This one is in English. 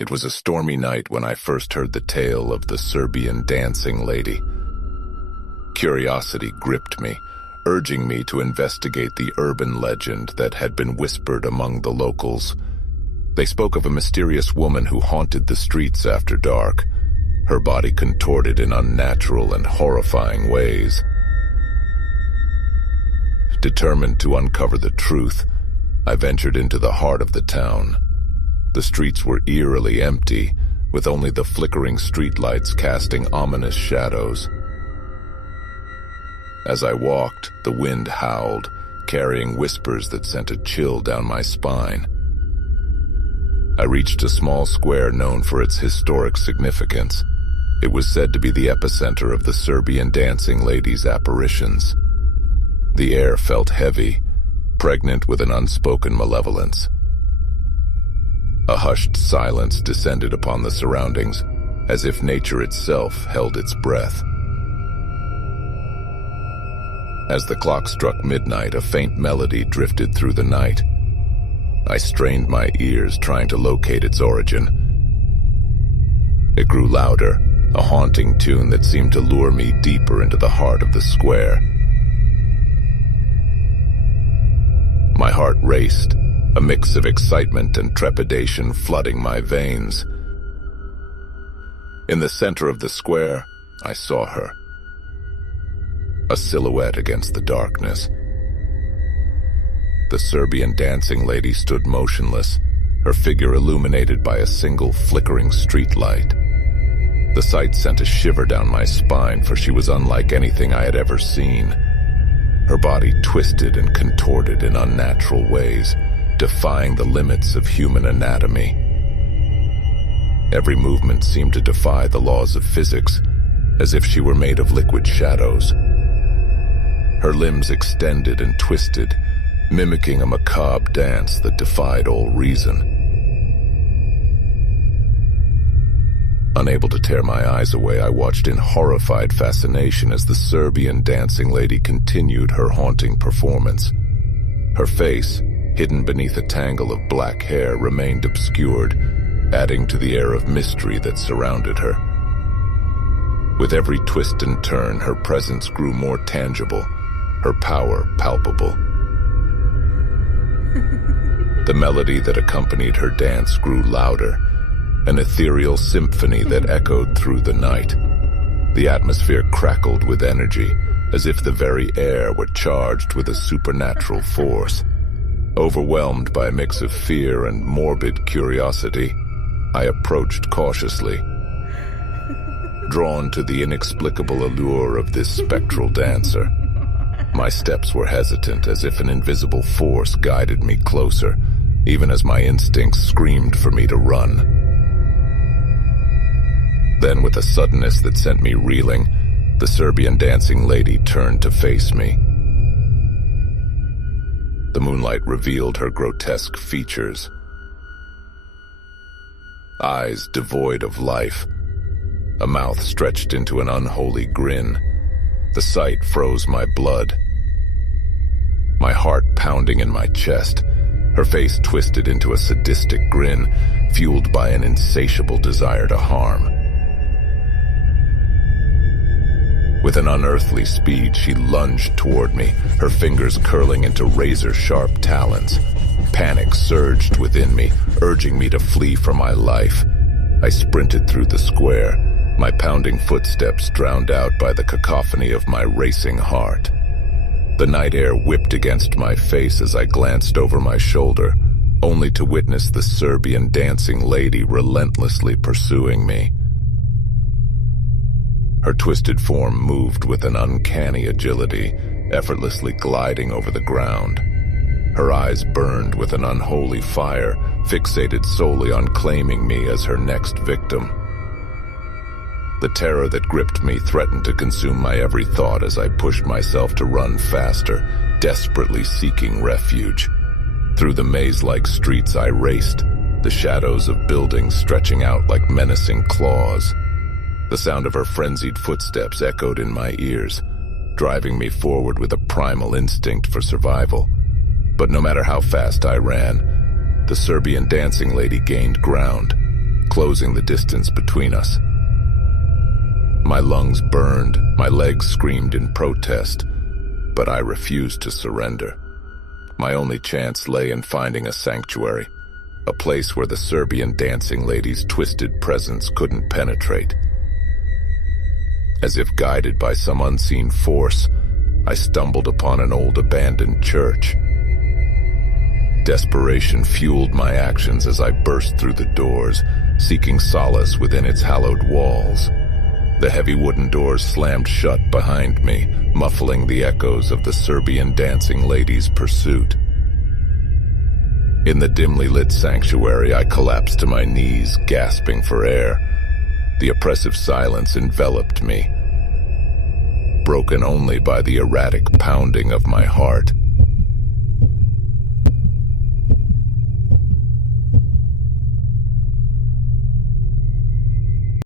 It was a stormy night when I first heard the tale of the Serbian Dancing Lady. Curiosity gripped me, urging me to investigate the urban legend that had been whispered among the locals. They spoke of a mysterious woman who haunted the streets after dark, her body contorted in unnatural and horrifying ways. Determined to uncover the truth, I ventured into the heart of the town. The streets were eerily empty, with only the flickering streetlights casting ominous shadows. As I walked, the wind howled, carrying whispers that sent a chill down my spine. I reached a small square known for its historic significance. It was said to be the epicenter of the Serbian Dancing Lady's apparitions. The air felt heavy, pregnant with an unspoken malevolence. A hushed silence descended upon the surroundings, as if nature itself held its breath. As the clock struck midnight, a faint melody drifted through the night. I strained my ears, trying to locate its origin. It grew louder, a haunting tune that seemed to lure me deeper into the heart of the square. My heart raced, a mix of excitement and trepidation flooding my veins. In the center of the square, I saw her. A silhouette against the darkness. The Serbian Dancing Lady stood motionless, her figure illuminated by a single flickering streetlight. The sight sent a shiver down my spine, for she was unlike anything I had ever seen. Her body twisted and contorted in unnatural ways, defying the limits of human anatomy. Every movement seemed to defy the laws of physics, as if she were made of liquid shadows. Her limbs extended and twisted, mimicking a macabre dance that defied all reason. Unable to tear my eyes away, I watched in horrified fascination as the Serbian Dancing Lady continued her haunting performance. Her face, hidden beneath a tangle of black hair, remained obscured, adding to the air of mystery that surrounded her. With every twist and turn, her presence grew more tangible, her power palpable. The melody that accompanied her dance grew louder, an ethereal symphony that echoed through the night. The atmosphere crackled with energy, as if the very air were charged with a supernatural force. Overwhelmed by a mix of fear and morbid curiosity, I approached cautiously. Drawn to the inexplicable allure of this spectral dancer, my steps were hesitant, as if an invisible force guided me closer, even as my instincts screamed for me to run. Then, with a suddenness that sent me reeling, the Serbian Dancing Lady turned to face me. The moonlight revealed her grotesque features. Eyes devoid of life, a mouth stretched into an unholy grin. The sight froze my blood. My heart pounding in my chest, her face twisted into a sadistic grin, fueled by an insatiable desire to harm. With an unearthly speed, she lunged toward me, her fingers curling into razor-sharp talons. Panic surged within me, urging me to flee for my life. I sprinted through the square, my pounding footsteps drowned out by the cacophony of my racing heart. The night air whipped against my face as I glanced over my shoulder, only to witness the Serbian Dancing Lady relentlessly pursuing me. Her twisted form moved with an uncanny agility, effortlessly gliding over the ground. Her eyes burned with an unholy fire, fixated solely on claiming me as her next victim. The terror that gripped me threatened to consume my every thought as I pushed myself to run faster, desperately seeking refuge. Through the maze-like streets I raced, the shadows of buildings stretching out like menacing claws. The sound of her frenzied footsteps echoed in my ears, driving me forward with a primal instinct for survival. But no matter how fast I ran, the Serbian Dancing Lady gained ground. closing the distance between us. My lungs burned, my legs screamed in protest, but I refused to surrender. My only chance lay in finding a sanctuary, a place where the Serbian Dancing Lady's twisted presence couldn't penetrate. As if guided by some unseen force, I stumbled upon an old abandoned church. Desperation fueled my actions as I burst through the doors, seeking solace within its hallowed walls. The heavy wooden doors slammed shut behind me, muffling the echoes of the Serbian Dancing Lady's pursuit. In the dimly lit sanctuary, I collapsed to my knees, gasping for air. The oppressive silence enveloped me, broken only by the erratic pounding of my heart.